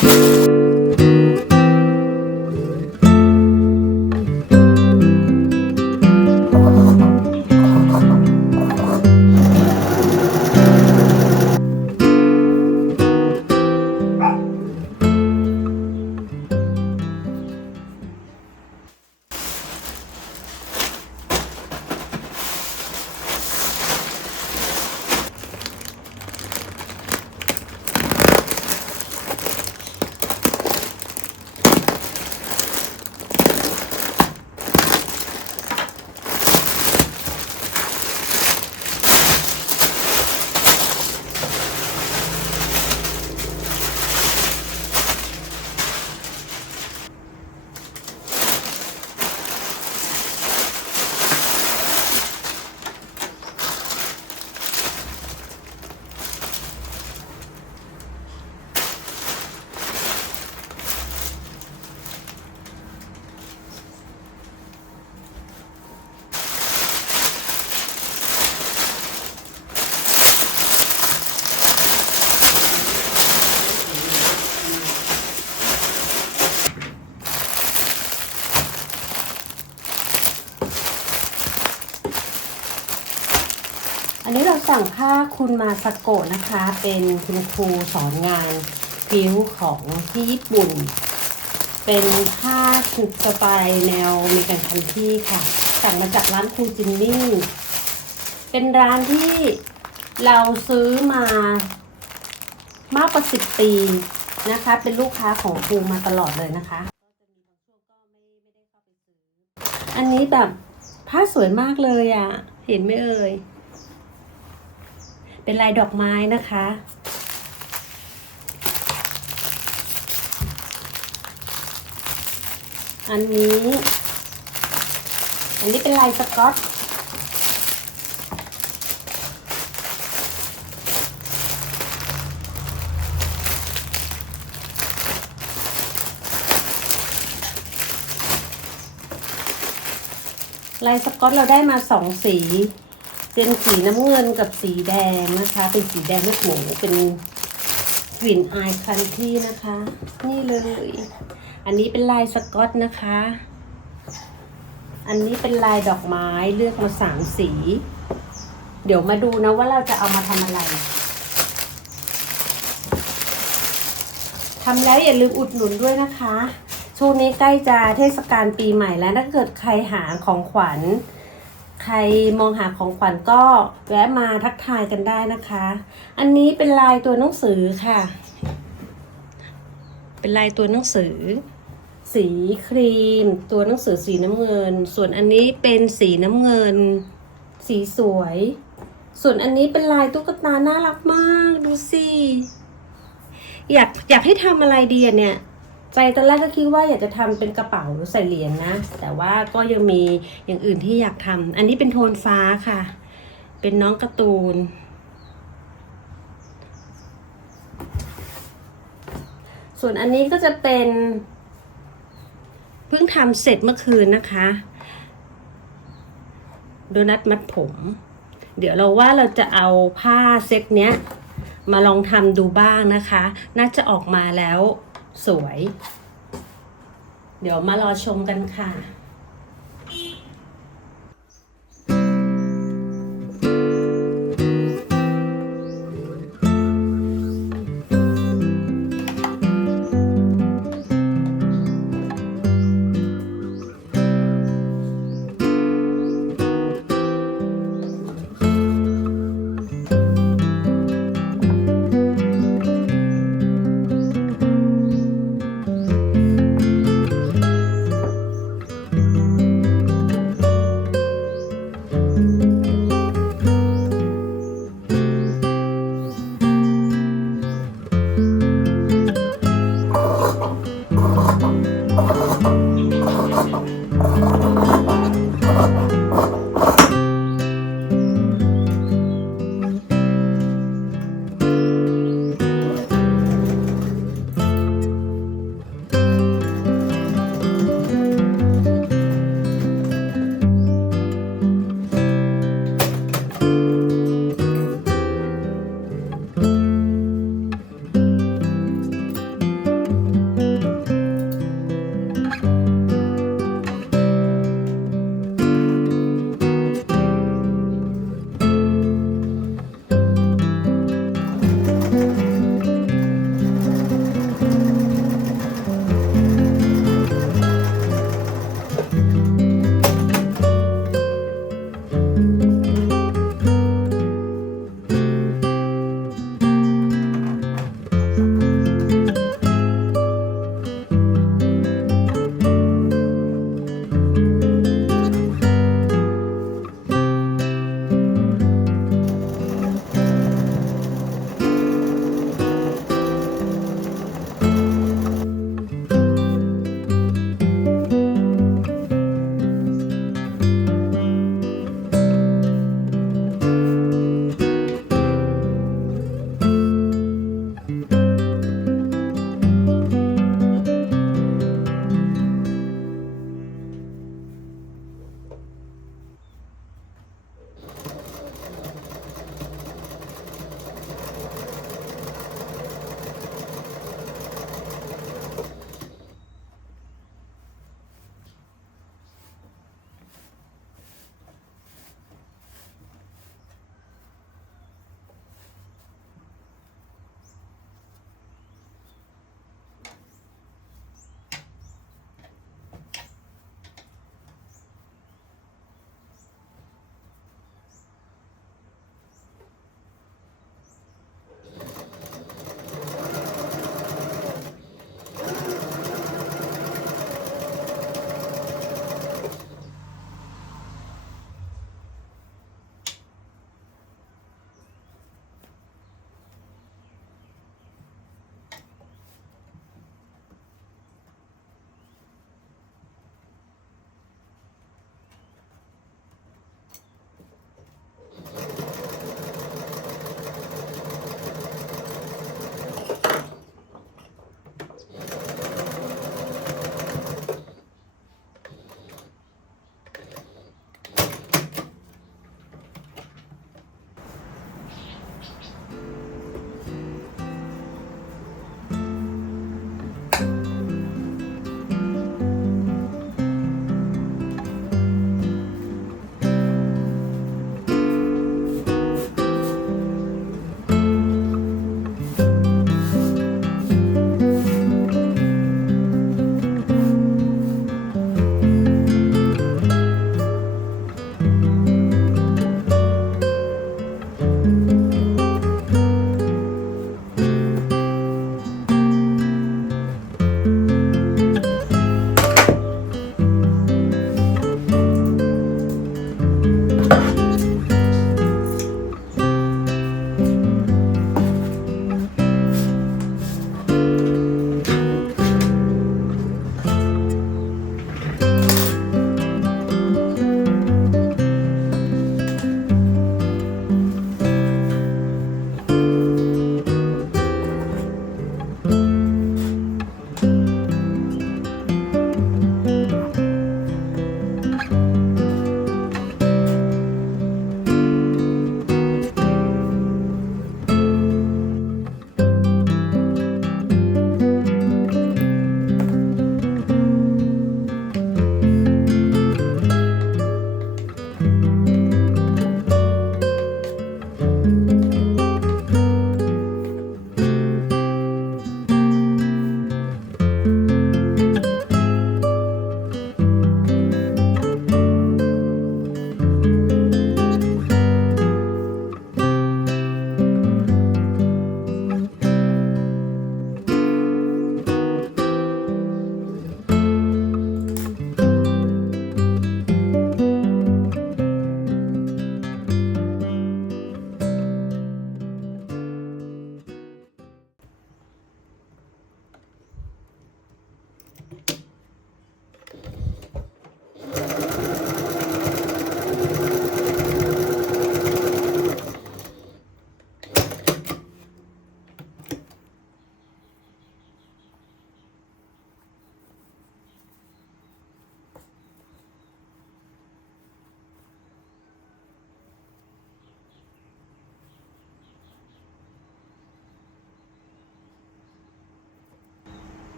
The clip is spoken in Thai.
อันนี้เราสั่งผ้าคุณมาสโกะนะคะเป็นคุณครูสอนงานฟิวของที่ญี่ปุ่นเป็นผ้าสไตล์แนวมีกันคันที่ค่ะสั่งมาจากร้านครูจินนี่เป็นร้านที่เราซื้อมามากกว่า10 ปีนะคะเป็นลูกค้าของครูมาตลอดเลยนะคะอันนี้แบบผ้าสวยมากเลยอ่ะเห็นไหมเอ่ยเป็นลายดอกไม้นะคะอันนี้เป็นลายสก๊อตลายสก๊อตเราได้มา2 สีเป็นสีน้ำเงินกับสีแดงนะคะเป็นสีแดงลูกหมูเป็นกลิ่นอายคันที่นะคะนี่เลยอันนี้เป็นลายสก๊อตนะคะอันนี้เป็นลายดอกไม้เลือกมา3 สีเดี๋ยวมาดูนะว่าเราจะเอามาทำอะไรทำแล้วอย่าลืมอุดหนุนด้วยนะคะช่วงนี้ใกล้จะเทศกาลปีใหม่แล้วถ้าเกิดใครหาของขวัญใครมองหาของขวัญก็แวะมาทักทายกันได้นะคะอันนี้เป็นลายตัวหนังสือค่ะเป็นลายตัวหนังสือสีครีมตัวหนังสือสีน้ำเงินส่วนอันนี้เป็นสีน้ำเงินสีสวยส่วนอันนี้เป็นลายตุ๊กตาน่ารักมากดูสิอยากให้ทำอะไรดีเนี่ยใจตอนแรกก็คิดว่าอยากจะทำเป็นกระเป๋าใส่เหรียญนะแต่ว่าก็ยังมีอย่างอื่นที่อยากทำอันนี้เป็นโทนฟ้าค่ะเป็นน้องการ์ตูนส่วนอันนี้ก็จะเป็นเพิ่งทำเสร็จเมื่อคืนนะคะโดนัทมัดผมเดี๋ยวเราจะเอาผ้าเซตเนี้ยมาลองทำดูบ้างนะคะน่าจะออกมาแล้วสวยเดี๋ยวมารอชมกันค่ะ